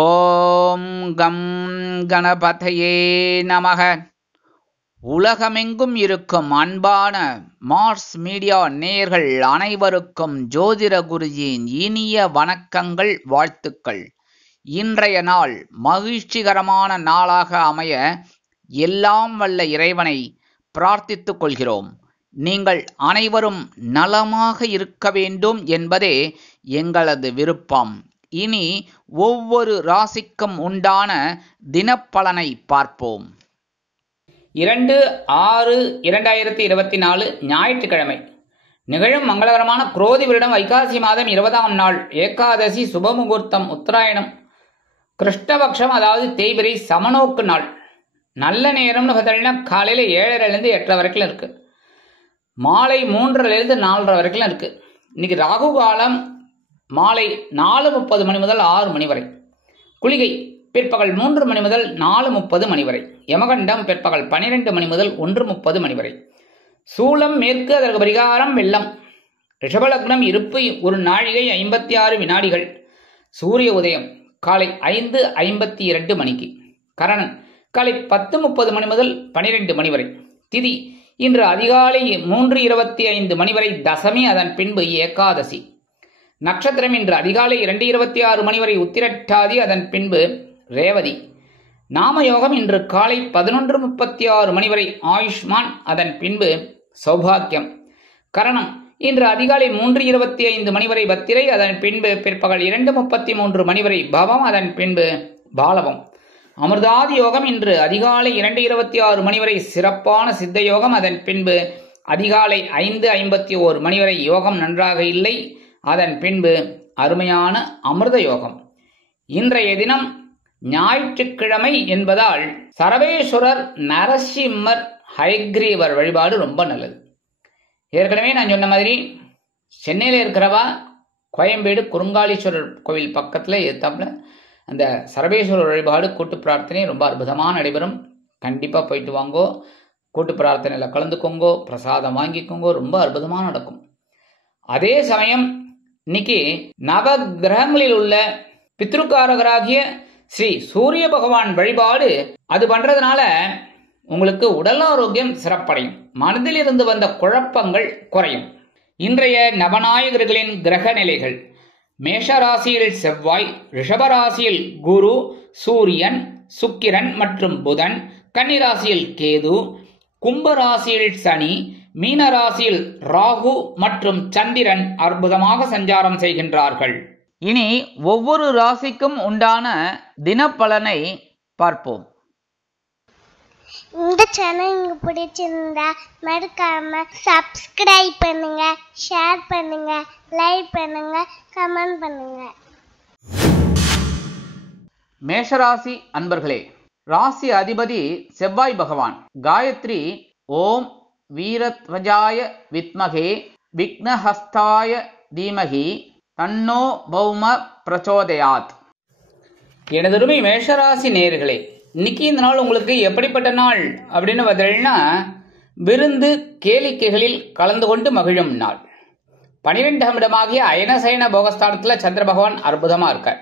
ஓம் come கணபதையே நமக. உலகமெங்கும் இருக்கும் அன்பான மார்ஸ் மீடியா நேயர்கள் அனைவருக்கும் ஜோதிட குருஜியின் இனிய வணக்கங்கள், வாழ்த்துக்கள். இன்றைய நாள் மகிழ்ச்சிகரமான நாளாக அமைய எல்லாம் வல்ல இறைவனை பிரார்த்தித்துக் கொள்கிறோம். நீங்கள் அனைவரும் நலமாக இருக்க வேண்டும் என்பதே எங்களது விருப்பம். இனி ஒவ்வொரு ராசிக்கும் உண்டான தினப்பலனை பார்ப்போம். 2/6/2024 ஞாயிற்றுக்கிழமை நிகழும் மங்களகரமான குரோதி வருடம் வைகாசி மாதம் 20ஆம் நாள் ஏகாதசி, சுபமுகூர்த்தம், உத்தராயணம், கிருஷ்ணபக்ஷம், அதாவது தேய்பிரை, சமநோக்கு நாள். நல்ல நேரம்னு பார்த்தீங்கன்னா காலையில் 7:30 8 வரைக்கும் இருக்கு. மாலை 3:00 4:30 வரைக்கும் இருக்கு. இன்னைக்கு ராகு காலம் மாலை 4:30 மணி முதல் 6 மணி வரை. குளிகை பிற்பகல் 3 மணி முதல் 4:30 மணி வரை. யமகண்டம் பிற்பகல் 12 மணி முதல் 1:30 மணி வரை. சூலம் மேற்கு, அதற்கு பரிகாரம் வெள்ளம். ரிஷபலக்னம் இருப்பு 1 நாழிகை 56 வினாடிகள். சூரிய உதயம் காலை 5:52 மணிக்கு. கரணன் காலை 10:30 மணி முதல் 12 மணி வரை. திதி இன்று அதிகாலை 3:25 மணி வரை தசமி, அதன் பின்பு ஏகாதசி. நட்சத்திரம் இன்று அதிகாலை 2:26 மணி வரை உத்திரட்டாதி, அதன் பின்பு ரேவதி. நாமயோகம் இன்று காலை 11:36 மணி வரை ஆயுஷ்மான், அதன் பின்பு சௌபாக்கியம். கரணம் இன்று அதிகாலை 3:25 மணி வரை பத்திரை, அதன் பின்பு பிற்பகல் 2:33 மணி வரை பவம், அதன் பின்பு பாலவம். அமிர்தாதி யோகம் இன்று அதிகாலை 2:26 மணி வரை சிறப்பான சித்த யோகம், அதன் பின்பு அதிகாலை 5:51 மணி வரை யோகம் நன்றாக இல்லை, அதன் பின்பு அருமையான அமிர்த யோகம். இன்றைய தினம் ஞாயிற்றுக்கிழமை என்பதால் சரவேஸ்வரர், நரசிம்மர், ஹயக்ரீவர் வழிபாடு ரொம்ப நல்லது. ஏற்கனவே நான் சொன்ன மாதிரி சென்னையில் இருக்கிறவா கோயம்பேடு குறுங்காலீஸ்வரர் கோவில் பக்கத்தில் எத்தாப்புல அந்த சரவேஸ்வரர் வழிபாடு கூட்டு பிரார்த்தனை ரொம்ப அற்புதமாக நடைபெறும். கண்டிப்பாக போயிட்டு வாங்கோ, கூட்டு பிரார்த்தனையில் கலந்துக்கோங்கோ, பிரசாதம் வாங்கிக்கோங்கோ, ரொம்ப அற்புதமாக நடக்கும். அதே சமயம் இன்னைக்கு நவ கிரகங்களில் உள்ள பித்ருக்காரகராகிய ஸ்ரீ சூரிய பகவான் வழிபாடு அது பண்றதுனால உங்களுக்கு உடல் ஆரோக்கியம் சிறப்படையும், மனதில் இருந்து வந்த குழப்பங்கள் குறையும். இன்றைய நவநாயகர்களின் கிரக நிலைகள்: மேஷராசியில் செவ்வாய், ரிஷபராசியில் குரு, சூரியன், சுக்கிரன் மற்றும் புதன், கன்னிராசியில் கேது, கும்பராசியில் சனி, மீனராசியில் ராகு மற்றும் சந்திரன் அற்புதமாக சஞ்சாரம் செய்கின்றார்கள். இனி ஒவ்வொரு ராசிக்கும் உண்டான தினப்பலனை பார்ப்போம். இந்த சேனல் உங்களுக்கு பிடிச்சிருந்தா மறக்காம சப்ஸ்கிரைப் பண்ணுங்க, ஷேர் பண்ணுங்க, லைக் பண்ணுங்க, கமெண்ட் பண்ணுங்க. மேஷராசி அன்பர்களே, ராசி அதிபதி செவ்வாய் பகவான். காயத்ரி ஓம் வீரத்வஜாய வித்மகே விக்னஹஸ்தாய தீமகி தன்னோ பௌம பிரச்சோதயாத். எனதருமை மேஷராசி நேயர்களே, இன்னைக்கு இந்த நாள் உங்களுக்கு எப்படிப்பட்ட நாள் அப்படின்னு பார்த்தீங்கன்னா விருந்து கேளிக்கைகளில் கலந்து கொண்டு மகிழும் நாள். 12ஆம் இடமாகிய அயனசயன போகஸ்தானத்தில் சந்திர பகவான் அற்புதமா இருக்கார்.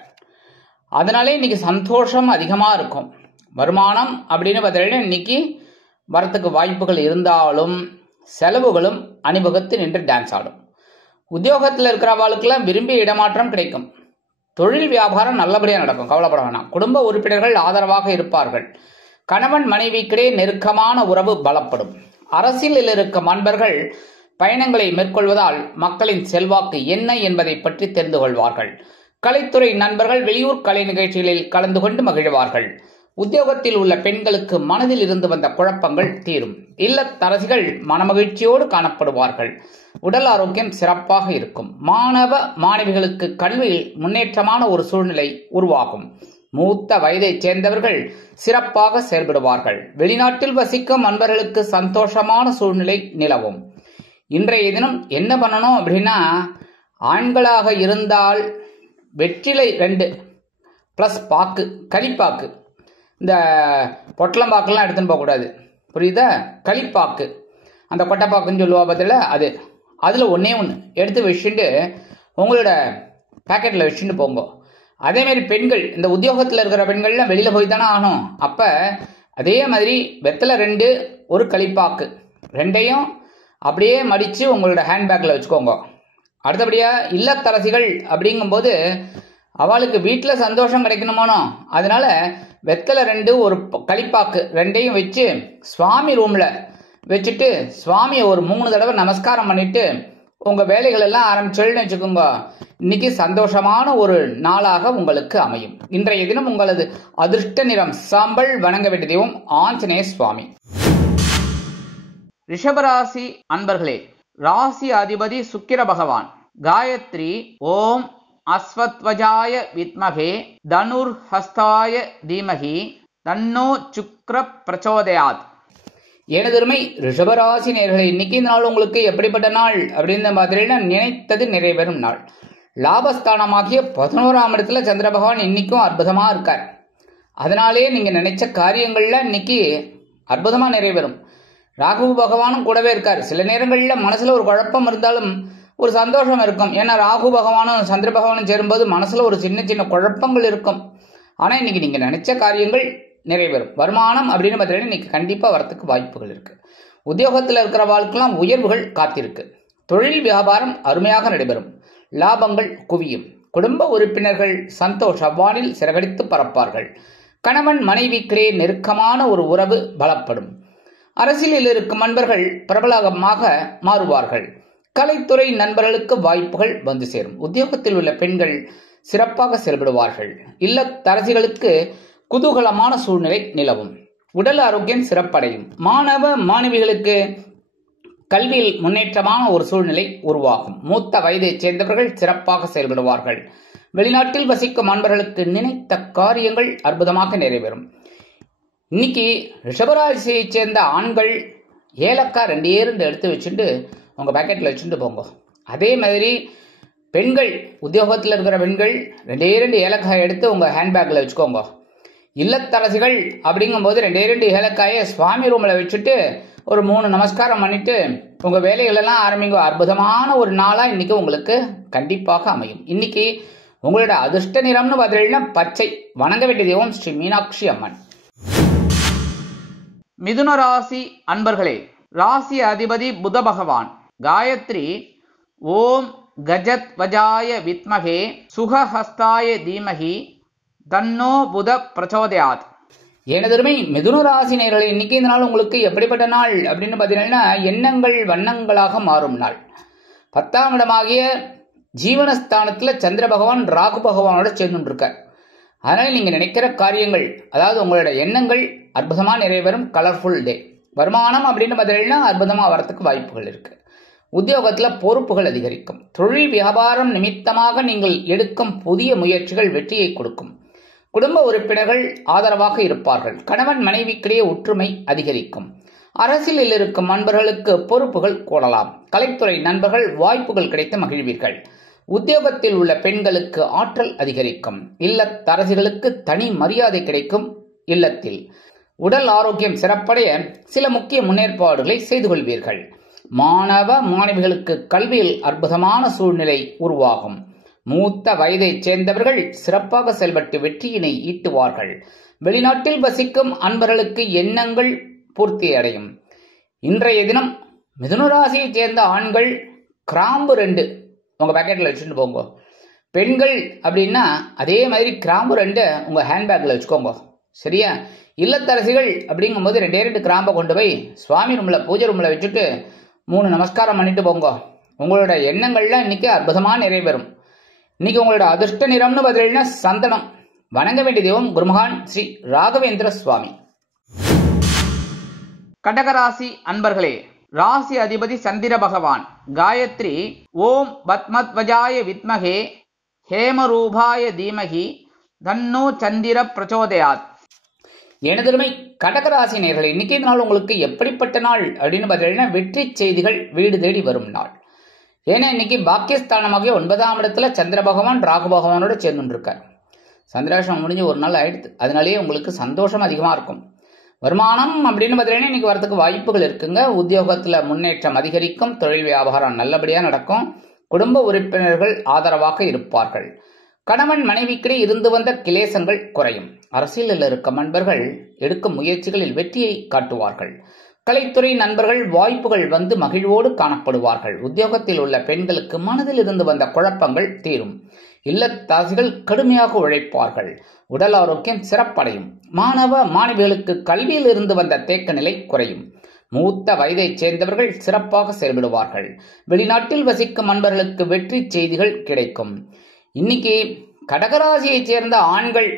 அதனாலே இன்னைக்கு சந்தோஷம் அதிகமாக இருக்கும். வருமானம் அப்படின்னு பார்த்தீங்கன்னா இன்னைக்கு வரத்துக்கு வாய்ப்புகள் இருந்தாலும் செலவுகளும் அணிவகுத்து நின்று டான்ஸ் ஆடும். உத்தியோகத்தில் இருக்கிறவாளுக்கெல்லாம் விரும்பிய இடமாற்றம் கிடைக்கும். தொழில் வியாபாரம் நல்லபடியாக நடக்கும், கவலைப்பட வேணாம். குடும்ப உறுப்பினர்கள் ஆதரவாக இருப்பார்கள். கணவன் மனைவிக்கிடையே நெருக்கமான உறவு பலப்படும். அரசியலில் இருக்கும் அன்பர்கள் பயணங்களை மேற்கொள்வதால் மக்களின் செல்வாக்கு என்ன என்பதை பற்றி தெரிந்து கொள்வார்கள். கலைத்துறை நண்பர்கள் வெளியூர் கலை நிகழ்ச்சிகளில் கலந்து கொண்டு மகிழ்வார்கள். உத்தியோகத்தில் உள்ள பெண்களுக்கு மனதில் இருந்து வந்த குழப்பங்கள் தீரும். இல்லத்தரசிகள் மனமகிழ்ச்சியோடு காணப்படுவார்கள். உடல் ஆரோக்கியம் சிறப்பாக இருக்கும். மாணவ மாணவிகளுக்கு கல்வியில் முன்னேற்றமான ஒரு சூழ்நிலை உருவாகும். மூத்த வயதைச் சேர்ந்தவர்கள் சிறப்பாக செயல்படுவார்கள். வெளிநாட்டில் வசிக்கும் அன்பர்களுக்கு சந்தோஷமான சூழ்நிலை நிலவும். இன்றைய தினம் என்ன பண்ணணும் அப்படின்னா, ஆண்களாக இருந்தால் வெற்றிலை 2 + பாக்கு, களிப்பாக்கு, இந்த பொட்டலம்பாக்கெல்லாம் எடுத்துன்னு போகக்கூடாது, புரியுதா? களிப்பாக்கு, அந்த கொட்டைப்பாக்குன்னு சொல்லுவா பதில், அதில் ஒன்றே ஒன்று எடுத்து வச்சுட்டு உங்களோட பேக்கெட்டில் வச்சுட்டு போங்க. அதே மாதிரி பெண்கள், இந்த உத்தியோகத்தில் இருக்கிற பெண்கள்லாம் வெளியில போய் தானே ஆகணும். அப்ப அதே மாதிரி வெத்தலை 2 ஒரு களிப்பாக்கு 2ஐயும் அப்படியே மடிச்சு உங்களோட ஹேண்ட்பேக்ல வச்சுக்கோங்க. அடுத்தபடியா இல்லத்தரசிகள் அப்படிங்கும்போது அவளுக்கு வீட்டில் சந்தோஷம் கிடைக்கணுமானோ, அதனால வெத்தலை 2 ஒரு களிப்பாக்கு 2ஐயும் வச்சு சுவாமி ரூம்ல வச்சுட்டு சுவாமியை ஒரு 3 தடவை நமஸ்காரம் பண்ணிட்டு உங்க வேலைகள் எல்லாம் ஆரம்பிச்சோன்னு வச்சுக்கோங்க. இன்னைக்கு சந்தோஷமான ஒரு நாளாக உங்களுக்கு அமையும். இன்றைய தினம் உங்களது அதிர்ஷ்ட நிறம் சாம்பல். வணங்க வேண்டிய தெய்வம் ஆஞ்சநேய சுவாமி. ரிஷபராசி அன்பர்களே, ராசி அதிபதி சுக்கிர பகவான். காயத்ரி ஓம் அஸ்வத்வஜாய வித்மகே தனுர் ஹஸ்தாய தீமகி தன்னோ சுக்ர பிரச்சோதயாத். எனதருமை ரிஷபராசி நேயர்களே, இன்னைக்கு இந்த நாள் உங்களுக்கு எப்படிப்பட்ட நாள் அப்படின்ற மாதிரினா நினைத்தது நிறைவேறும் நாள். லாபஸ்தானமாகிய 11ஆம் இடத்துல சந்திர பகவான் இன்னைக்கும் அற்புதமா இருக்கார். அதனாலே நீங்க நினைச்ச காரியங்கள்ல இன்னைக்கு அற்புதமா நிறைவேறும். ராகு பகவானும் கூடவே இருக்கார். சில நேரங்கள்ல மனசுல ஒரு குழப்பம் இருந்தாலும் ஒரு சந்தோஷம் இருக்கும். ஏன்னா ராகு பகவானும் சந்திர பகவானும் சேரும்போது மனசுல ஒரு சின்ன சின்ன குழப்பங்கள் இருக்கும். ஆனா இன்னைக்கு நீங்க நினைச்ச காரியங்கள் நிறைவேறும். வருமானம் அப்படின்னு பார்த்தீங்கன்னா இன்னைக்கு கண்டிப்பா வரத்துக்கு வாய்ப்புகள் இருக்கு. உத்தியோகத்தில் இருக்கிற வாழ்க்கெல்லாம் உயர்வுகள் காத்திருக்கு. தொழில் வியாபாரம் அருமையாக நடைபெறும். லாபங்கள் குவியும். குடும்ப உறுப்பினர்கள் சந்தோஷ வானில் சிறகடித்து பறப்பார்கள். கணவன் மனைவிக்கிடையே நெருக்கமான ஒரு உறவு பலப்படும். அரசியலில் இருக்கும் நண்பர்கள் பிரபலமாக மாறுவார்கள். கலைத்துறை நண்பர்களுக்கு வாய்ப்புகள் வந்து சேரும். உத்தியோகத்தில் உள்ள பெண்கள் சிறப்பாக செயல்படுவார்கள். இல்லத்தரசிகளுக்கு குதூகலமான சூழ்நிலை நிலவும். உடல் ஆரோக்கியம் சிறப்படையும். மாணவ மாணவிகளுக்கு கல்வியில் முன்னேற்றமான ஒரு சூழ்நிலை உருவாகும். மூத்த வயதைச் சேர்ந்தவர்கள் சிறப்பாக செயல்படுவார்கள். வெளிநாட்டில் வசிக்கும் நண்பர்களுக்கு நினைத்த காரியங்கள் அற்புதமாக நிறைவேறும். இன்னைக்கு ரிஷபராசியை சேர்ந்த ஆண்கள் ஏலக்காய் 2 எடுத்து வச்சுட்டு உங்க பேக்கெட்ல வச்சுட்டு போங்க. அதே மாதிரி பெண்கள், உத்தியோகத்தில் இருக்கிற பெண்கள் 2 ஏலக்காய் எடுத்து உங்க ஹேண்ட்பேக்ல வச்சுக்கோங்க. இல்லத்தரசிகள் அப்படிங்கும் போது 2 ஏலக்காயை சுவாமி ரூம்ல வச்சுட்டு ஒரு 3 நமஸ்காரம் பண்ணிட்டு உங்க வேலைகள் எல்லாம் ஆரம்பிங்க. அற்புதமான ஒரு நாளா இன்னைக்கு உங்களுக்கு கண்டிப்பாக அமையும். இன்னைக்கு உங்களோட அதிர்ஷ்ட நிறம்னு பார்த்தீங்கன்னா பச்சை. வணங்க வேண்டிய தெய்வம் ஸ்ரீ மீனாட்சி அம்மன். மிதுன ராசி அன்பர்களே, ராசி அதிபதி புத பகவான். காயத்ரி ஓம் கஜத் வஜாய வித்மகே சுகஹஸ்தாய தீமகி தன்னோ புத பிரச்சோதயாத். எனதருமை மிதுன ராசி நேயர்களே, இன்னைக்கு இந்த நாள் உங்களுக்கு எப்படிப்பட்ட நாள் அப்படின்னு பார்த்தீங்கன்னா எண்ணங்கள் வண்ணங்களாக மாறும் நாள். 10ஆம் இடமாகிய ஜீவனஸ்தானத்துல சந்திர பகவான் ராகு பகவானோட சேர்ந்து இருக்கார். அதனால நீங்க நினைக்கிற காரியங்கள், அதாவது உங்களோட எண்ணங்கள் அற்புதமா நிறைவேறும். கலர்ஃபுல் டே. வருமானம் அப்படின்னு பார்த்தீங்கன்னா அற்புதமா வரத்துக்கு வாய்ப்புகள் இருக்கு. உத்தியோகத்துல பொறுப்புகள் அதிகரிக்கும். தொழில் வியாபாரம் நிமித்தமாக நீங்கள் எடுக்கும் புதிய முயற்சிகள் வெற்றியை கொடுக்கும். குடும்ப உறுப்பினர்கள் ஆதரவாக இருப்பார்கள். கணவன் மனைவிக்கிடையே ஒற்றுமை அதிகரிக்கும். அரசியலில் இருக்கும் நண்பர்களுக்கு பொறுப்புகள் கூடலாம். கலைத்துறை நண்பர்கள் வாய்ப்புகள் கிடைத்து மகிழ்வீர்கள். உத்தியோகத்தில் உள்ள பெண்களுக்கு ஆற்றல் அதிகரிக்கும். இல்லத்தரசிகளுக்கு தனி மரியாதை கிடைக்கும். இல்லத்தில் உடல் ஆரோக்கியம் சிறப்படைய சில முக்கிய முன்னேற்பாடுகளை செய்து கொள்வீர்கள். மாணவ மாணவிகளுக்கு கல்வியில் அற்புதமான சூழ்நிலை உருவாகும். மூத்த வயதைச் சேர்ந்தவர்கள் சிறப்பாக செயல்பட்டு வெற்றியினை ஈட்டுவார்கள். வெளிநாட்டில் வசிக்கும் அன்பர்களுக்கு எண்ணங்கள் பூர்த்தி அடையும். இன்றைய தினம் மிதுனராசியைச் சேர்ந்த ஆண்கள் கிராம்பு 2 உங்க பேக்கெட்ல வச்சுட்டு போங்க. பெண்கள் அப்படின்னா அதே மாதிரி கிராம்பு 2 உங்க ஹேண்ட்பேக்ல வச்சுக்கோங்க. சரியா? இல்லத்தரசிகள் அப்படிங்கும் போது 2 கிராம்பை கொண்டு போய் சுவாமி ரூம்ல பூஜை ரூம்ல வச்சுட்டு 3 நமஸ்காரம் பண்ணிட்டு போங்க. உங்களோட எண்ணங்கள்லாம் இன்னைக்கு அற்புதமா நிறைவேறும். இன்னைக்கு உங்களோட அதிர்ஷ்ட நிறம்னு பார்த்தீங்கன்னா சந்தனம். வணங்க வேண்டிய தெய்வம் குருமகான் ஸ்ரீ ராகவேந்திர சுவாமி. கடகராசி அன்பர்களே, ராசி அதிபதி சந்திர பகவான். காயத்ரி ஓம் பத்மத்வஜாய வித்மகே ஹேமரூபாய தீமகி தன்னோ சந்திர பிரச்சோதயாத். எனதருமை கடகராசி நேயர்களே, இன்னைக்கு நாள் உங்களுக்கு எப்படிப்பட்ட நாள் அப்படின்னு பார்த்தீங்கன்னா வெற்றி செய்திகள் வீடு தேடி வரும் நாள். ஏன்னா இன்னைக்கு பாக்கியஸ்தானமாகிய 9ஆம் இடத்துல சந்திர பகவான் ராகு பகவானோட சேர்ந்து இருக்கார். சந்திராஷ்டமம் முடிஞ்சு ஒரு நாள் ஆயிடுது. அதனாலேயே உங்களுக்கு சந்தோஷம் அதிகமா இருக்கும். வருமானம் அப்படின்னு பார்த்தீங்கன்னா இன்னைக்கு வரத்துக்கு வாய்ப்புகள் இருக்குங்க. உத்தியோகத்துல முன்னேற்றம் அதிகரிக்கும். தொழில் வியாபாரம் நல்லபடியா நடக்கும். குடும்ப உறுப்பினர்கள் ஆதரவாக இருப்பார்கள். கணவன் மனைவிக்கிடையே இருந்து வந்த கிளேசங்கள் குறையும். அரசியலில் இருக்கும் நண்பர்கள் எடுக்கும் முயற்சிகளில் வெற்றியை காட்டுவார்கள். கலைத்துறை நண்பர்கள் வாய்ப்புகள் வந்து மகிழ்வோடு காணப்படுவார்கள். உத்தியோகத்தில் உள்ள பெண்களுக்கு மனதில் இருந்து வந்த குழப்பங்கள் தீரும். இல்லத்தாசிகள் கடுமையாக உழைப்பார்கள். உடல் ஆரோக்கியம் சிறப்படையும். மாணவ மாணவிகளுக்கு கல்வியில் இருந்து வந்த தேக்க நிலை குறையும். மூத்த வயதைச் சேர்ந்தவர்கள் சிறப்பாக செயல்படுவார்கள். வெளிநாட்டில் வசிக்கும் நண்பர்களுக்கு வெற்றி செய்திகள் கிடைக்கும். இன்னைக்கு கடகராசியைச் சேர்ந்த ஆண்கள்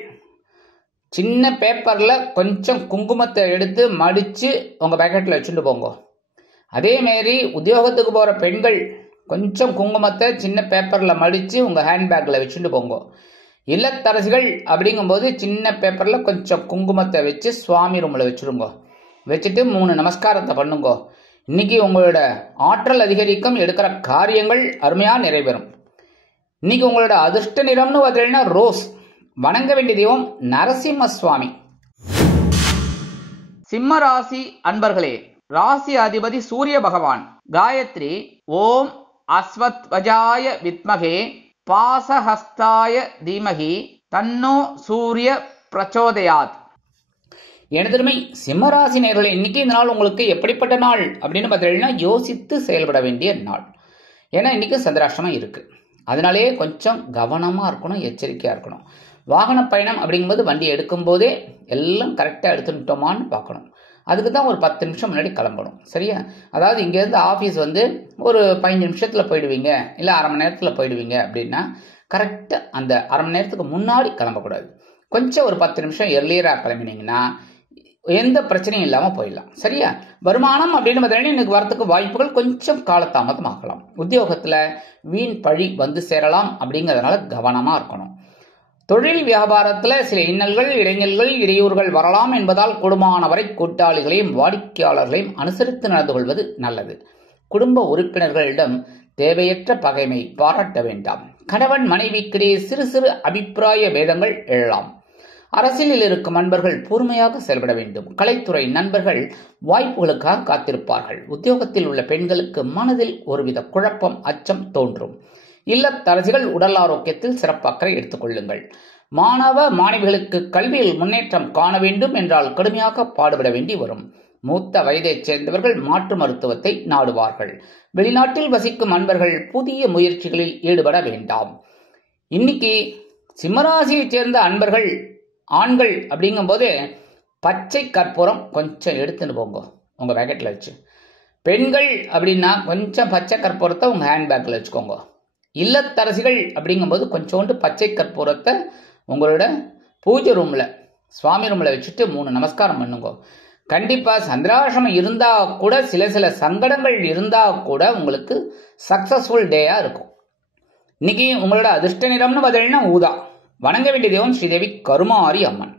சின்ன பேப்பர்ல கொஞ்சம் குங்குமத்தை எடுத்து மடிச்சு உங்க பேக்கெட்ல வச்சுட்டு போங்க. அதே மாதிரி உத்தியோகத்துக்கு போற பெண்கள் கொஞ்சம் குங்குமத்தை சின்ன பேப்பர்ல மடிச்சு உங்க ஹேண்ட்பேக்ல வச்சுட்டு போங்க. இல்லத்தரசிகள் அப்படிங்கும்போது சின்ன பேப்பர்ல கொஞ்சம் குங்குமத்தை வச்சு சுவாமி ரூம்ல வச்சிருங்க. வச்சுட்டு 3 நமஸ்காரத்தை பண்ணுங்க. இன்னைக்கு உங்களோட ஆற்றல் அதிகரிக்கும். எடுக்கிற காரியங்கள் அருமையா நிறைவேறும். இன்னைக்கு உங்களோட அதிர்ஷ்ட நிறம்னு பார்த்தீங்கன்னா ரோஸ். வணங்க வேண்டிய தெய்வம் நரசிம்ம சுவாமி. சிம்ம ராசி அன்பர்களே, ராசி அதிபதி சூரிய பகவான். காயத்ரி ஓம் அஸ்வத்வஜாய வித்மகே பாசஹஸ்தாய தீமகி தன்னோ சூரிய பிரச்சோதயாத். எனதருமை சிம்மராசி நேயர்களே, இன்னைக்கு இந்த நாள் உங்களுக்கு எப்படிப்பட்ட நாள் அப்படின்னு பார்த்தீங்கன்னா யோசித்து செயல்பட வேண்டிய நாள். ஏன்னா இன்னைக்கு சந்திராஷ்டமம் இருக்கு. அதனாலேயே கொஞ்சம் கவனமா இருக்கணும், எச்சரிக்கையா இருக்கணும். வாகன பயணம் அப்படிங்கும்போது வண்டி எடுக்கும் போதே எல்லாம் கரெக்டா எடுத்துட்டோமான்னு பார்க்கணும். அதுக்கு தான் ஒரு 10 நிமிஷம் முன்னாடி கிளம்பணும். சரியா? அதாவது இங்கேருந்து ஆஃபீஸ் வந்து ஒரு 15 நிமிஷத்துல போயிடுவீங்க, இல்லை அரை மணி நேரத்துல போயிடுவீங்க அப்படின்னா கரெக்டா அந்த அரை மணி நேரத்துக்கு முன்னாடி கிளம்பக்கூடாது. கொஞ்சம் ஒரு 10 நிமிஷம் எர்லியரா கிளம்பினீங்கன்னா எந்த பிரச்சனையும் இல்லாம போயிடலாம். சரியா? வருமானம் அப்படின்னு பார்த்தீங்கன்னா இன்னைக்கு வரத்துக்கு வாய்ப்புகள் கொஞ்சம் காலதாமதம் ஆகலாம். உத்தியோகத்துல வீண் பழி வந்து சேரலாம். அப்படிங்கிறதுனால கவனமா இருக்கணும். தொழில் வியாபாரத்துல சில இன்னல்கள், இடைஞ்சல்கள், இடையூறுகள் வரலாம் என்பதால் கூடுமானவரை கூட்டாளிகளையும் வாடிக்கையாளர்களையும் அனுசரித்து நடந்து கொள்வது நல்லது. குடும்ப உறுப்பினர்களிடம் தேவையற்ற பகைமை பாராட்ட வேண்டாம். கணவன் மனைவிக்கிடையே சிறு சிறு அபிப்பிராய பேதங்கள் எழலாம். அரசியலில் இருக்கும் நண்பர்கள் பொறுமையாக செயல்பட வேண்டும். கலைத்துறை நண்பர்கள் வாய்ப்புகளுக்காக காத்திருப்பார்கள். உத்தியோகத்தில் உள்ள பெண்களுக்கு மனதில் ஒருவித குழப்பம், அச்சம் தோன்றும். இல்லத்தரசிகள் உடல் ஆரோக்கியத்தில் சிறப்பு அக்கறை எடுத்துக் கொள்ளுங்கள். மாணவ மாணவிகளுக்கு கல்வியில் முன்னேற்றம் காண வேண்டும் என்றால் கடுமையாக பாடுபட வேண்டி வரும். மூத்த வயதைச் சேர்ந்தவர்கள் மாற்று மருத்துவத்தை நாடுவார்கள். வெளிநாட்டில் வசிக்கும் நண்பர்கள் புதிய முயற்சிகளில் ஈடுபட வேண்டாம். இன்னைக்கு சிம்மராசியைச் சேர்ந்த அன்பர்கள் ஆண்கள் அப்படிங்கும் போது பச்சை கற்பூரம் கொஞ்சம் எடுத்துன்னு போங்க உங்க பேக்கெட்ல வச்சு. பெண்கள் அப்படின்னா கொஞ்சம் பச்சை கற்பூரத்தை உங்க ஹேண்ட்பேக்ல வச்சுக்கோங்க. இல்லத்தரசிகள் அப்படிங்கும்போது கொஞ்சோண்டு பச்சை கற்பூரத்தை உங்களோட பூஜை ரூம்ல, சுவாமி ரூம்ல வச்சுட்டு 3 நமஸ்காரம் பண்ணுங்க. கண்டிப்பா சந்திராசிரமம் இருந்தா கூட, சில சங்கடங்கள் இருந்தா கூட உங்களுக்கு சக்சஸ்ஃபுல் டேயா இருக்கும். இன்னைக்கு உங்களோட அதிர்ஷ்ட நிறம்னு பார்த்தீங்கன்னா ஊதா. வணங்க வேண்டிய தெய்வம் ஸ்ரீதேவி கருமாரி அம்மன்.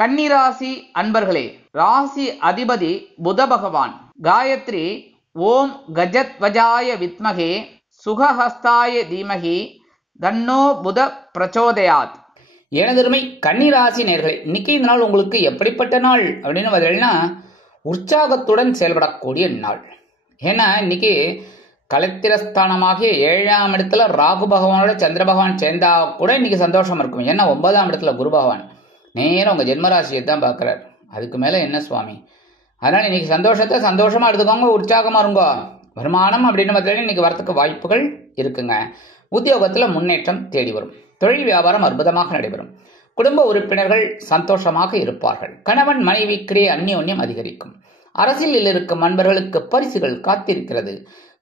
கன்னிராசி அன்பர்களே, ராசி அதிபதி புத பகவான். காயத்ரி ஓம் கஜத்வஜாய வித்மகே சுகஹஸ்தாய தீமகி தன்னோ புத பிரச்சோதயாத். எனதருமை கன்னிராசி நேயர்களே, இன்னைக்கு இந்த நாள் உங்களுக்கு எப்படிப்பட்ட நாள் அப்படின்னு பார்த்தீங்கன்னா உற்சாகத்துடன் செயல்படக்கூடிய நாள். ஏன்னா இன்னைக்கு கலத்திரஸ்தானமாகிய 7ஆம் இடத்துல ராகு பகவானோட சந்திர பகவான் சேர்ந்தா கூட இன்னைக்கு சந்தோஷம் இருக்கும். ஏன்னா 9ஆம் இடத்துல குரு பகவான் நேரம் உங்க ஜென்மராசியை தான் பார்க்கிறார். அதுக்கு மேல என்ன சுவாமி? அதனால இன்னைக்கு சந்தோஷத்தை சந்தோஷமா எடுத்துக்கோங்க, உற்சாகமா இருங்க. வருமானம் அப்படின்னு பார்த்தீங்கன்னா இன்னைக்கு வரத்துக்கு வாய்ப்புகள் இருக்குங்க. உத்தியோகத்துல முன்னேற்றம் தேடி வரும். தொழில் வியாபாரம் அற்புதமாக நடைபெறும். குடும்ப உறுப்பினர்கள் சந்தோஷமாக இருப்பார்கள். கணவன் மனைவிக்கிடையே அந்யோன்யம் அதிகரிக்கும். அரசியலில் இருக்கும் நண்பர்களுக்கு பரிசுகள் காத்திருக்கிறது.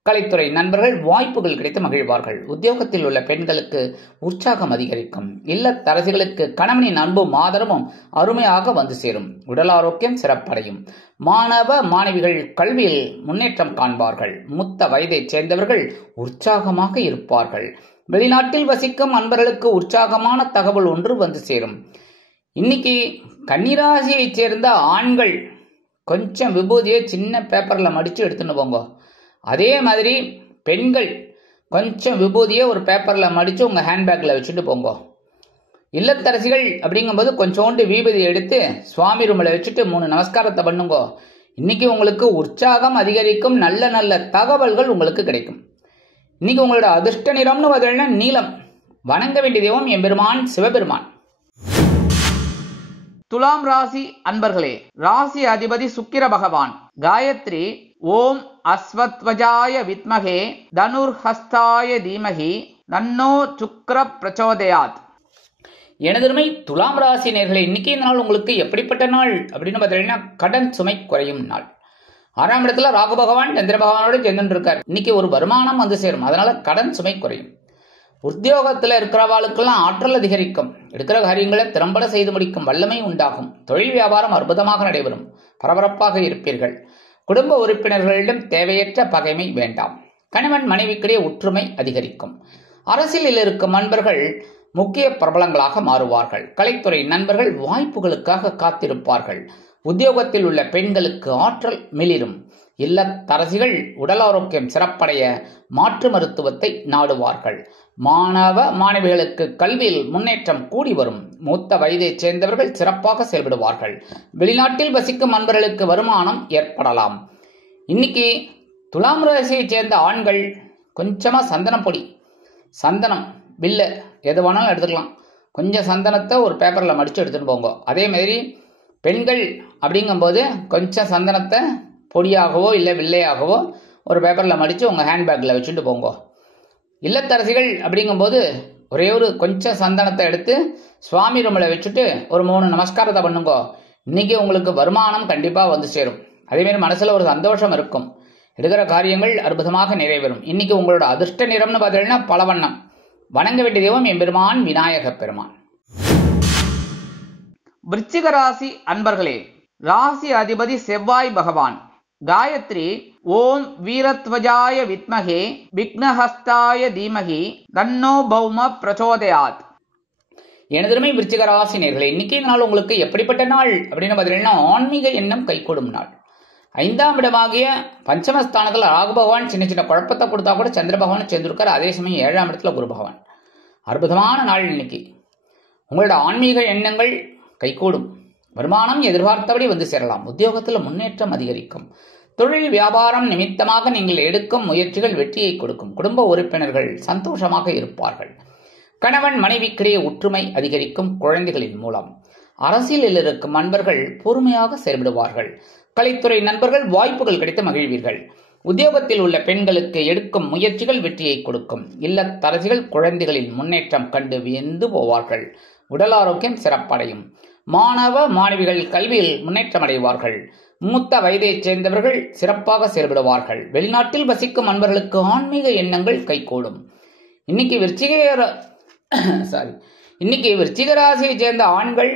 கலைத்துறை நண்பர்கள் வாய்ப்புகள் கிடைத்து மகிழ்வார்கள். உத்தியோகத்தில் உள்ள பெண்களுக்கு உற்சாகம் அதிகரிக்கும். இல்லத்தரசிகளுக்கு கணவனின் அன்பும் ஆதரவும் அருமையாக வந்து சேரும். உடல் ஆரோக்கியம் சிறப்படையும். மாணவ மாணவிகள் கல்வியில் முன்னேற்றம் காண்பார்கள். மூத்த வயதைச் சேர்ந்தவர்கள் உற்சாகமாக இருப்பார்கள். வெளிநாட்டில் வசிக்கும் நண்பர்களுக்கு உற்சாகமான தகவல் ஒன்று வந்து சேரும். இன்னைக்கு கன்னிராசியைச் சேர்ந்த ஆண்கள் கொஞ்சம் விபூதியை சின்ன பேப்பர்ல மடிச்சு எடுத்துன்னு போங்க. அதே மாதிரி பெண்கள் கொஞ்சம் விபூதியை ஒரு பேப்பர்ல மடிச்சு உங்க ஹேண்ட்பேக்ல வச்சுட்டு போங்க. இல்லத்தரசிகள் அப்படிங்கும்போது கொஞ்சோண்டு விபூதி எடுத்து சுவாமி ரூம்ல வச்சுட்டு 3 நமஸ்காரத்தை பண்ணுங்க. இன்னைக்கு உங்களுக்கு உற்சாகம் அதிகரிக்கும். நல்ல நல்ல தகவல்கள் உங்களுக்கு கிடைக்கும். இன்னைக்கு உங்களோட அதிர்ஷ்ட நிறம்னு பார்த்தீங்கன்னா நீலம். வணங்க வேண்டிய தெய்வம் எம்பெருமான் சிவபெருமான். துலாம் ராசி அன்பர்களே, ராசி அதிபதி சுக்கிர பகவான். காயத்ரி ஓம் அஸ்வத்வஜாய வித்மகே தனுர்ஹஸ்தாய தீமகி தன்னோ சுக்ர பிரச்சோதயாத். எனதருமை துலாம் ராசி நேயர்களே, இன்னைக்கு இந்த நாள் உங்களுக்கு எப்படிப்பட்ட நாள் அப்படின்னு பார்த்தீங்கன்னா கடன் சுமை குறையும் நாள். 6ஆம் இடத்துல ராகு பகவான் சந்திர பகவானோட சேர்ந்து இருக்கார். இன்னைக்கு ஒரு வருமானம் வந்து சேரும், அதனால கடன் சுமை குறையும். உத்தியோகத்தில் இருக்கிறவாளுக்கெல்லாம் ஆற்றல் அதிகரிக்கும். எடுக்கிற காரியங்களை திறம்பட செய்து முடிக்கும் வல்லமை உண்டாகும். தொழில் வியாபாரம் அற்புதமாக நடைபெறும். பரபரப்பாக இருப்பீர்கள். குடும்ப உறுப்பினர்களிடம் தேவையற்ற பகைமை வேண்டாம். கணவன் மனைவிக்கிடையே ஒற்றுமை அதிகரிக்கும். அரசியலில் இருக்கும் நண்பர்கள் முக்கிய பிரபலங்களாக மாறுவார்கள். கலைத்துறை நண்பர்கள் வாய்ப்புகளுக்காக காத்திருப்பார்கள். உத்தியோகத்தில் உள்ள பெண்களுக்கு ஆற்றல் மிளிரும். இல்லத்தரசிகள் உடல் ஆரோக்கியம் சிறப்படைய மாற்று மருத்துவத்தை நாடுவார்கள். மாணவ மாணவிகளுக்கு கல்வியில் முன்னேற்றம் கூடி வரும். மூத்த வயதைச் சேர்ந்தவர்கள் சிறப்பாக செயல்படுவார்கள். வெளிநாட்டில் வசிக்கும் நண்பர்களுக்கு வருமானம் ஏற்படலாம். இன்னைக்கு துலாம் ராசியைச் சேர்ந்த ஆண்கள் கொஞ்சமா சந்தனம் பொடி, சந்தனம், வில்ல எது வேணாலும் எடுத்துக்கலாம். கொஞ்சம் சந்தனத்தை ஒரு பேப்பரில் மடித்து எடுத்துன்னு போங்க. அதே மாதிரி பெண்கள் அப்படிங்கும்போது கொஞ்சம் சந்தனத்தை பொடியாகவோ இல்லை வில்லையாகவோ ஒரு பேப்பரில் மடித்து உங்கள் ஹேண்ட்பேக்கில் வச்சுட்டு போங்க. இல்லத்தரசிகள் அப்படிங்கும்போது ஒரே ஒரு கொஞ்சம் சந்தனத்தை எடுத்து சுவாமி ரூமில் வச்சுட்டு ஒரு 3 நமஸ்காரத்தை பண்ணுங்க. இன்னைக்கு உங்களுக்கு வருமானம் கண்டிப்பாக வந்து சேரும். அதேமாரி மனசில் ஒரு சந்தோஷம் இருக்கும். எடுக்கிற காரியங்கள் அற்புதமாக நிறைவேறும். இன்னைக்கு உங்களோட அதிர்ஷ்ட நிறம்னு பார்த்தீங்கன்னா பலவண்ணம். வணங்க வேண்டிய தெய்வம் எம்பெருமான் விநாயக பெருமான். விருச்சிக ராசி அன்பர்களே, ராசி அதிபதி செவ்வாய் பகவான். காயத்ரி ஓம் வீரத்வஜாய வித்மகே விக்னஹஸ்தாய தீமகி தன்னோ பௌம பிரச்சோதயாத். எனதருமை விருச்சிக ராசி நேயர்களே, இன்னைக்கு நாள் உங்களுக்கு எப்படிப்பட்ட நாள் அப்படின்னு பார்த்தீங்கன்னா ஆன்மீக எண்ணம் கைகூடும் நாள். 5ஆம் இடமாகிய பஞ்சமஸ்தானத்தில் ராகு பகவான் சின்ன சின்ன குழப்பத்தை கொடுத்தா கூட சந்திர பகவான் சேர்ந்திருக்கார். அதே சமயம் 7ஆம் இடத்துல குரு பகவான். அற்புதமான நாள் இன்னைக்கு. உங்களோட ஆன்மீக எண்ணங்கள் கைகூடும். வருமானம் எதிர்பார்த்தபடி வந்து சேரலாம். உத்தியோகத்தில் முன்னேற்றம் அதிகரிக்கும். தொழில் வியாபாரம் நிமித்தமாக நீங்கள் எடுக்கும் முயற்சிகள் வெற்றியை கொடுக்கும். குடும்ப உறுப்பினர்கள் சந்தோஷமாக இருப்பார்கள். கணவன் மனைவிக்கிடையே ஒற்றுமை அதிகரிக்கும். குழந்தைகளின் மூலம் அரசியலில் இருக்கும் நண்பர்கள் பொறுமையாக செயல்படுவார்கள். கலைத்துறை நண்பர்கள் வாய்ப்புகள் கிடைத்து மகிழ்வீர்கள். உத்தியோகத்தில் உள்ள பெண்களுக்கு எடுக்கும் முயற்சிகள் வெற்றியை கொடுக்கும். இல்லத்தரசிகள் குழந்தைகளின் முன்னேற்றம் கண்டு வியந்து போவார்கள். உடல் ஆரோக்கியம் சிறப்படையும். மாணவ மாணவிகள் கல்வியில் முன்னேற்றம் அடைவார்கள். மூத்த வயதைச் சேர்ந்தவர்கள் சிறப்பாக செயல்படுவார்கள். வெளிநாட்டில் வசிக்கும் நண்பர்களுக்கு ஆன்மீக எண்ணங்கள் கைகூடும். இன்னைக்கு விருச்சிக ராசியை சேர்ந்த ஆண்கள்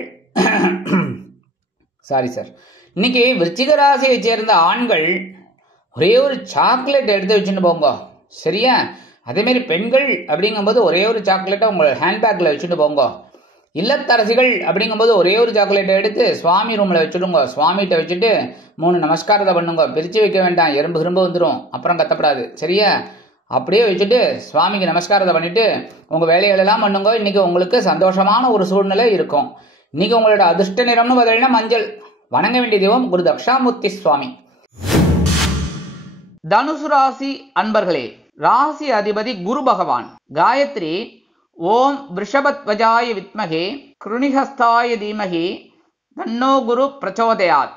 இன்னைக்கு விருச்சிக ராசியை சேர்ந்த ஆண்கள் ஒரே ஒரு சாக்லேட் எடுத்து வச்சுட்டு போங்க, சரியா? அதே மாதிரி பெண்கள் அப்படிங்கும்போது ஒரே ஒரு சாக்லேட்டை உங்கள் ஹேண்ட்பேக்கில் வச்சுட்டு போங்க. இல்லத்தரசிகள் அப்படிங்கும்போது ஒரே ஒரு சாக்லேட்டை எடுத்து சுவாமி ரூமில் வச்சுடுங்க. சுவாமிகிட்ட வச்சுட்டு 3 நமஸ்காரத்தை பண்ணுங்க. பிரித்து வைக்க வேண்டாம், எறும்பு வந்துடும், அப்புறம் கத்தப்படாது, சரியா? அப்படியே வச்சுட்டு சுவாமிக்கு நமஸ்காரத்தை பண்ணிட்டு உங்கள் வேலைகளெல்லாம் பண்ணுங்க. இன்னைக்கு உங்களுக்கு சந்தோஷமான ஒரு சூழ்நிலை இருக்கும். இன்னைக்கு உங்களோட அதிர்ஷ்ட நிறம்னு பார்த்தீங்கன்னா மஞ்சள். வணங்க வேண்டிய தெய்வம் குரு தக்ஷாமூர்த்தி சுவாமி. தனுசு ராசி அன்பர்களே, ராசி அதிபதி குரு பகவான். காயத்ரி ஓம் விருஷபத்வஜாய வித்மகே கிருணிஹஸ்தாய தீமகி தன்னோ குரு பிரச்சோதயாத்.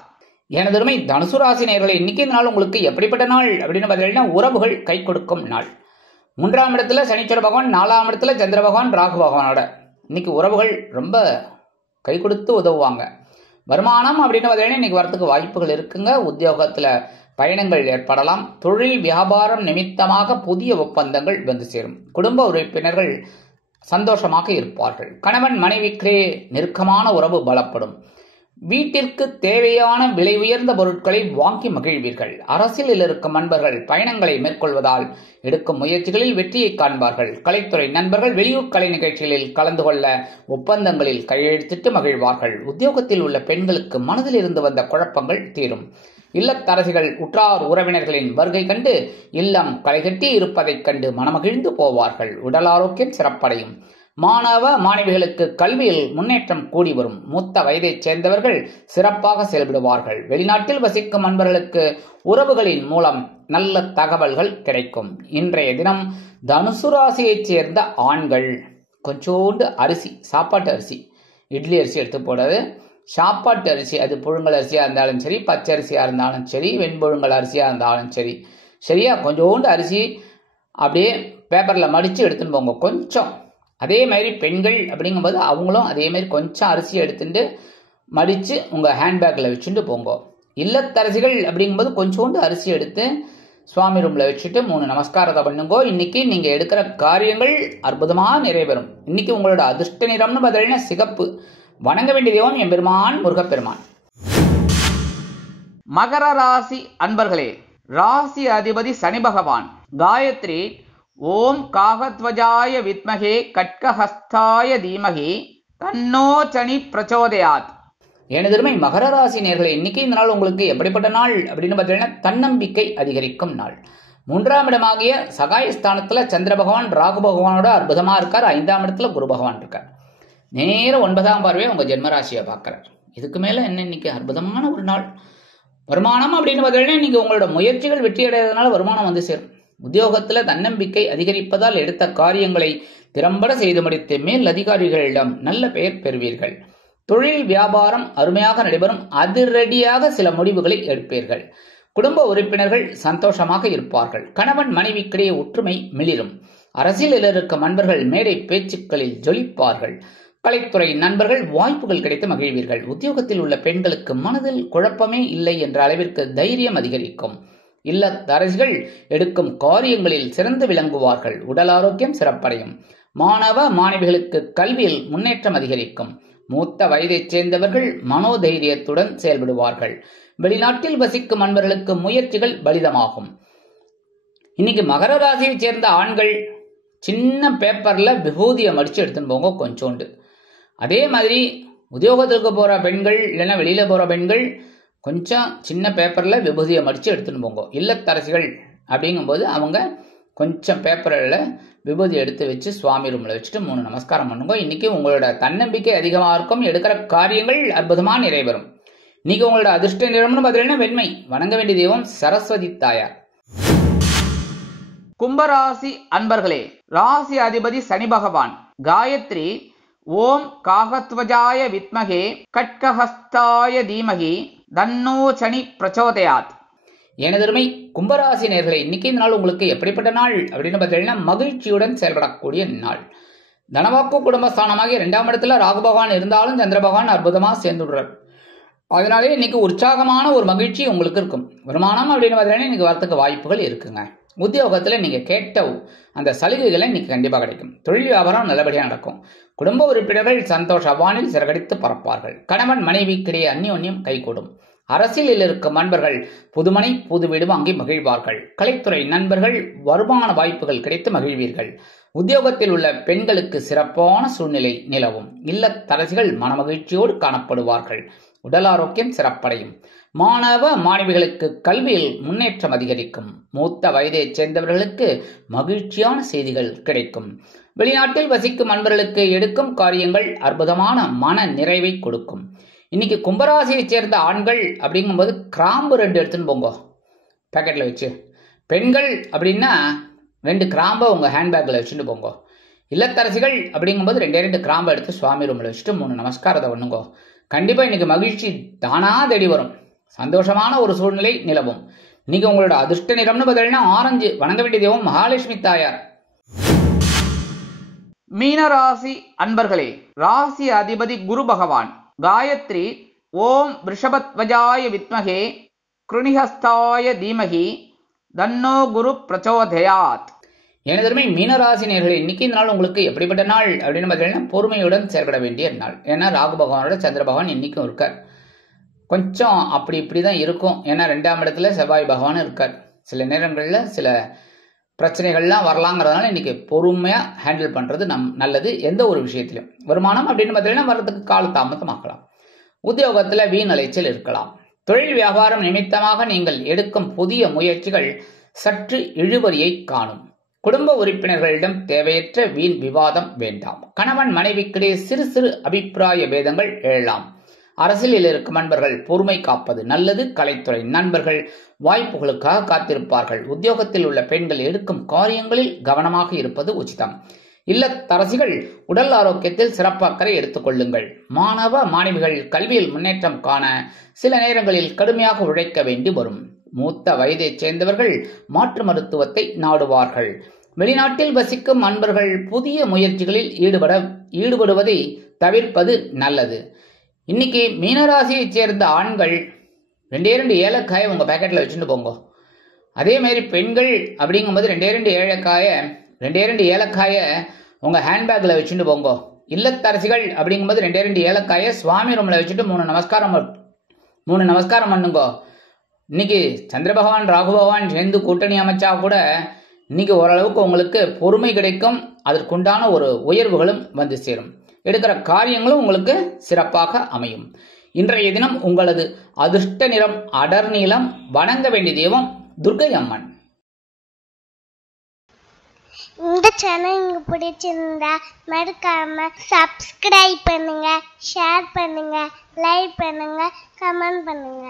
எனதருமை தனுசு ராசி நேயர்களே, இன்னைக்கு நாள் உங்களுக்கு எப்படிப்பட்ட நாள் அப்படின்னு பார்த்தீங்கன்னா உறவுகள் கை கொடுக்கும் நாள். 3ஆம் இடத்துல சனீஸ்வர பகவான், 4ஆம் இடத்துல சந்திர பகவான் ராகு பகவானோட இன்னைக்கு உறவுகள் ரொம்ப கை கொடுத்து உதவுவாங்க. வருமானம் அப்படின்னு பார்த்தீங்கன்னா இன்னைக்கு வரத்துக்கு வாய்ப்புகள் இருக்குங்க. உத்தியோகத்தில் பயணங்கள் ஏற்படலாம். தொழில் வியாபாரம் நிமித்தமாக புதிய ஒப்பந்தங்கள் வந்து சேரும். குடும்ப உறுப்பினர்கள் சந்தோஷமாக இருப்பார்கள். கணவன் மனைவிக்கிடையே நெருக்கமான உறவு பலப்படும். வீட்டிற்கு தேவையான விலை உயர்ந்த பொருட்களை வாங்கி மகிழ்வீர்கள். அரசியலில் இருக்கும் நண்பர்கள் பயணங்களை மேற்கொள்வதால் எடுக்கும் முயற்சிகளில் வெற்றியை காண்பார்கள். கலைத்துறை நண்பர்கள் வெளியூர் கலை நிகழ்ச்சிகளில் கலந்து கொள்ள ஒப்பந்தங்களில் கையெழுத்திட்டு மகிழ்வார்கள். உத்தியோகத்தில் உள்ள பெண்களுக்கு மனதில் இருந்து வந்த குழப்பங்கள் தீரும். இல்லத்தரசிகள் உற்றார் உறவினர்களின் வருகை கண்டு இல்லம் களைகட்டி இருப்பதைக் கண்டு மனமகிழ்ந்து போவார்கள். உடல் ஆரோக்கியம் சிறப்படையும். மாணவ மாணவிகளுக்கு கல்வியில் முன்னேற்றம் கூடி வரும். மூத்த வயதைச் சேர்ந்தவர்கள் சிறப்பாக செயல்படுவார்கள். வெளிநாட்டில் வசிக்கும் அன்பர்களுக்கு உறவுகளின் மூலம் நல்ல தகவல்கள் கிடைக்கும். இன்றைய தினம் தனுசு ராசியைச் சேர்ந்த ஆண்கள் கொஞ்சோண்டு அரிசி, சாப்பாட்டு அரிசி, இட்லி அரிசி எடுத்து போடாது, சாப்பாட்டு அரிசி, அது புழுங்கல் அரிசியா இருந்தாலும் சரி, பச்சை அரிசியா இருந்தாலும் சரி, வெண்புழுங்கல் அரிசியா இருந்தாலும் சரி, சரியா, கொஞ்சோண்டு அரிசி அப்படியே பேப்பர்ல மடிச்சு எடுத்துன்னு போங்க கொஞ்சம். அதே மாதிரி பெண்கள் அப்படிங்கும்போது அவங்களும் அதே மாதிரி கொஞ்சம் அரிசி எடுத்துட்டு மடிச்சு உங்க ஹேண்ட்பேக்ல வச்சுட்டு போங்க. இல்லத்தரசிகள் அப்படிங்கும்போது கொஞ்சோண்டு அரிசி எடுத்து சுவாமி ரூம்ல வச்சுட்டு 3 நமஸ்காரத்தை பண்ணுங்க. இன்னைக்கு நீங்க எடுக்கிற காரியங்கள் அற்புதமா நிறைவேறும். இன்னைக்கு உங்களோட அதிர்ஷ்ட நிறம்னு பார்த்தீங்கன்னா சிகப்பு. வணங்க வேண்டிய தெய்வம் எம்பெருமான் முருகப்பெருமான். மகர ராசி அன்பர்களே, ராசி அதிபதி சனி பகவான். காயத்ரி ஓம் காகத்வஜாய வித்மகே கட்கஹஸ்தாய தீமகி தன்னோ சனி பிரச்சோதயாத். எனதருமை மகர ராசி நேயர்களே, இன்னைக்கு இந்த நாள் உங்களுக்கு எப்படிப்பட்ட நாள் அப்படின்னு பார்த்தீங்கன்னா தன்னம்பிக்கை அதிகரிக்கும் நாள். 3ஆம் இடமாகிய சகாயஸ்தானத்துல சந்திர பகவான் ராகு பகவானோட அற்புதமா இருக்கார். 5ஆம் இடத்துல குரு பகவான் இருக்கார். நேரம் 9ஆம் பார்வையை உங்க ஜென்மராசியை பார்க்கிறார். இதுக்கு மேல என்ன, இன்னைக்கு அற்புதமான ஒரு நாள். வருமானம் அப்படின்னு பார்த்தீங்கன்னா நீங்க உங்களோட முயற்சிகள் வெற்றி அடைவதனால வருமானம் வந்து சேரும். உத்தியோகத்துல தன்னம்பிக்கை அதிகரிப்பதால் எடுத்த காரியங்களை திறம்பட செய்து முடித்து மேல் அதிகாரிகளிடம் நல்ல பெயர் பெறுவீர்கள். தொழில் வியாபாரம் அருமையாக நடைபெறும். அதிரடியாக சில முடிவுகளை எடுப்பீர்கள். குடும்ப உறுப்பினர்கள் சந்தோஷமாக இருப்பார்கள். கணவன் மனைவிக்கிடையே ஒற்றுமை மிளிரும். அரசியலில் இருக்கும் நண்பர்கள் மேடை பேச்சுக்களில் ஜொலிப்பார்கள். கலைத்துறை நண்பர்கள் வாய்ப்புகள் கிடைத்து மகிழ்வீர்கள். உத்தியோகத்தில் உள்ள பெண்களுக்கு மனதில் குழப்பமே இல்லை என்ற அளவிற்கு தைரியம் அதிகரிக்கும். இல்லத்தரசிகள் எடுக்கும் காரியங்களில் சிறந்து விளங்குவார்கள். உடல் ஆரோக்கியம் சிறப்படையும். மாணவ மாணவிகளுக்கு கல்வியில் முன்னேற்றம் அதிகரிக்கும். மூத்த வயதைச் சேர்ந்தவர்கள் மனோதைரியத்துடன் செயல்படுவார்கள். வெளிநாட்டில் வசிக்கும் அன்பர்களுக்கு முயற்சிகள் பலிதமாகும். இன்னைக்கு மகர ராசியைச் சேர்ந்த ஆண்கள் சின்ன பேப்பர்ல விபூதியை மடிச்சு எடுத்துன்னு போங்க கொஞ்சோண்டு. அதே மாதிரி உத்தியோகத்திற்கு போற பெண்கள் இல்லைன்னா வெளியில போற பெண்கள் கொஞ்சம் சின்ன பேப்பர்ல விபூதியை மடிச்சு எடுத்துன்னு போங்க. இல்லத்தரசிகள் அப்படிங்கும்போது அவங்க கொஞ்சம் பேப்பரில் விபூதி எடுத்து வச்சு சுவாமி ரூம்ல வச்சுட்டு 3 நமஸ்காரம் பண்ணுங்க. இன்னைக்கு உங்களோட தன்னம்பிக்கை அதிகமாக இருக்கும். எடுக்கிற காரியங்கள் அற்புதமா நிறைவேறும். இன்னைக்கு உங்களோட அதிர்ஷ்ட நிறம்னு பார்த்தீங்கன்னா வெண்மை. வணங்க வேண்டிய தெய்வம் சரஸ்வதி தாயார். கும்பராசி அன்பர்களே, ராசி அதிபதி சனி பகவான். காயத்ரி ஓம் காகத்வஜாய வித்மகே கட்கஹஸ்தாய தீமகி தன்னோ சனி பிரச்சோதயாத். எனதருமை கும்பராசி நேயர்களே, இன்னைக்கு இந்த நாள் உங்களுக்கு எப்படிப்பட்ட நாள் அப்படின்னு பார்த்தீங்கன்னா மகிழ்ச்சியுடன் செயல்படக்கூடிய நாள். தனவாக்கு குடும்பஸ்தானமாகிய 2ஆம் இடத்துல ராகு பகவான் இருந்தாலும் சந்திர பகவான் அற்புதமா சேர்ந்துடுறார். அதனாலே இன்னைக்கு உற்சாகமான ஒரு மகிழ்ச்சி உங்களுக்கு இருக்கும். வருமானம் அப்படின்னு பார்த்தீங்கன்னா இன்னைக்கு வரத்துக்கு வாய்ப்புகள் இருக்குங்க. உத்தியோகத்துல நீங்க கேட்ட அந்த சலுகைகளை இன்னைக்கு கண்டிப்பா கிடைக்கும். தொழில் வியாபாரம் நல்லபடியா நடக்கும். குடும்ப உறுப்பினர்கள் சந்தோஷ வானில் சிறகடித்து பறப்பார்கள். கணவன் மனைவிக்கிடையே அந்யோன்யம் கைகூடும். அரசியலில் இருக்கும் நண்பர்கள் புதுமனை புது வீடு வாங்கி மகிழ்வார்கள். கலைத்துறை நண்பர்கள் வருமான வாய்ப்புகள் கிடைத்து மகிழ்வீர்கள். உத்தியோகத்தில் உள்ள பெண்களுக்கு சிறப்பான சூழ்நிலை நிலவும். இல்லத்தரசிகள் மனமகிழ்ச்சியோடு காணப்படுவார்கள். உடல் ஆரோக்கியம் சிறப்படையும். மாணவ மாணவிகளுக்கு கல்வியில் முன்னேற்றம் அதிகரிக்கும். மூத்த வயதைச் சேர்ந்தவர்களுக்கு மகிழ்ச்சியான செய்திகள் கிடைக்கும். வெளிநாட்டில் வசிக்கும் நண்பர்களுக்கு எடுக்கும் காரியங்கள் அற்புதமான மன நிறைவை கொடுக்கும். இன்னைக்கு கும்பராசியைச் சேர்ந்த ஆண்கள் அப்படிங்கும்போது கிராம்பு 2 எடுத்துன்னு போங்க பேக்கெட்ல வச்சு. பெண்கள் அப்படின்னா 2 கிராம்பை உங்க ஹேண்ட்பேக்ல வச்சுட்டு போங்க. இல்லத்தரசிகள் அப்படிங்கும்போது 2 கிராம்பை எடுத்து சுவாமி ரூம்ல வச்சுட்டு 3 நமஸ்காரத்தை பண்ணுங்க. கண்டிப்பா இன்னைக்கு மகிழ்ச்சி தானா தேடி வரும். சந்தோஷமான ஒரு சூழ்நிலை நிலவும். இன்னைக்கு உங்களோட அதிர்ஷ்ட நிறம்னு பார்த்தீங்கன்னா ஆரஞ்சு. வணங்க வேண்டிய தெய்வம் மகாலட்சுமி தாயார். மீனராசி அன்பர்களே, ராசி அதிபதி குரு பகவான். காயத்ரி ஓம் ரிஷபத்வஜாய வித்மகே கிருணிஹஸ்தாய தீமகி தன்னோ குரு பிரச்சோதயாத். எனதருமை மீனராசி நேயர்களே, இன்னைக்கு இந்த நாள் உங்களுக்கு எப்படிப்பட்ட நாள் அப்படின்னு பார்த்தீங்கன்னா பொறுமையுடன் செயல்பட வேண்டிய நாள். ஏன்னா ராகு பகவானோட சந்திர பகவான் இன்னைக்கும் இருக்கார். கொஞ்சம் அப்படி இப்படிதான் இருக்கும். ஏன்னா 2ஆம் இடத்துல செவ்வாய் பகவான் இருக்கார். சில நேரங்களில் சில பிரச்சனைகள்லாம் வரலாங்கிறதுனால இன்னைக்கு பொறுமையா ஹேண்டில் பண்றது நல்லது. எந்த ஒரு விஷயத்திலும் வருமானம் அப்படின்னு பார்த்தீங்கன்னா வர்றதுக்கு கால தாமதமாக்கலாம். உத்தியோகத்துல வீண் அலைச்சல் இருக்கலாம். தொழில் வியாபாரம் நிமித்தமாக நீங்கள் எடுக்கும் புதிய முயற்சிகள் சற்று இழுபறியை காணும். குடும்ப உறுப்பினர்களிடம் தேவையற்ற வீண் விவாதம் வேண்டாம். கணவன் மனைவிக்கிடையே சிறு சிறு அபிப்பிராய பேதங்கள் எழலாம். அரசியலில் இருக்கும் நண்பர்கள் பொறுமை காப்பது நல்லது. கலைத்துறை நண்பர்கள் வாய்ப்புகளுக்காக காத்திருப்பார்கள். உத்தியோகத்தில் உள்ள பெண்கள் எடுக்கும் காரியங்களில் கவனமாக இருப்பது உச்சிதம். இல்லத்தரசிகள் உடல் ஆரோக்கியத்தில் சிறப்பு அக்கறை எடுத்துக் கொள்ளுங்கள். மாணவ மாணவிகள் கல்வியில் முன்னேற்றம் காண சில நேரங்களில் கடுமையாக உழைக்க வேண்டி வரும். மூத்த வயதைச் சேர்ந்தவர்கள் மாற்று மருத்துவத்தை நாடுவார்கள். வெளிநாட்டில் வசிக்கும் நண்பர்கள் புதிய முயற்சிகளில் ஈடுபடுவதை தவிர்ப்பது நல்லது. இன்னைக்கு மீனராசியைச் சேர்ந்த ஆண்கள் 2 ஏலக்காயை உங்க பேக்கெட்ல வச்சுட்டு போங்க. அதே மாதிரி பெண்கள் அப்படிங்கும்போது 2 ஏலக்காயை உங்க ஹேண்ட்பேக்ல வச்சுட்டு போங்க. இல்லத்தரசிகள் அப்படிங்கும்போது 2 ஏலக்காயை சுவாமி ரூம்ல வச்சுட்டு 3 நமஸ்காரம் பண்ணுங்க. இன்னைக்கு சந்திர பகவான் ராகு பகவான் சேர்ந்து கூட்டணி அமைச்சா கூட இன்னைக்கு ஓரளவுக்கு உங்களுக்கு பொறுமை கிடைக்கும். அதற்குண்டான ஒரு உயர்வுகளும் வந்து சேரும். எடுக்கிற காரியங்களும் உங்களுக்கு சிறப்பாக அமையும். இன்றைய தினம் உங்களது அதிர்ஷ்ட நிறம் அடர் நீலம். வணங்க வேண்டிய தெய்வம் துர்க்கை அம்மன். இந்த சேனல் உங்களுக்கு பிடிச்சிருந்தா மறக்காம சப்ஸ்கிரைப் பண்ணுங்க, ஷேர் பண்ணுங்க, லைக் பண்ணுங்க, கமெண்ட் பண்ணுங்க.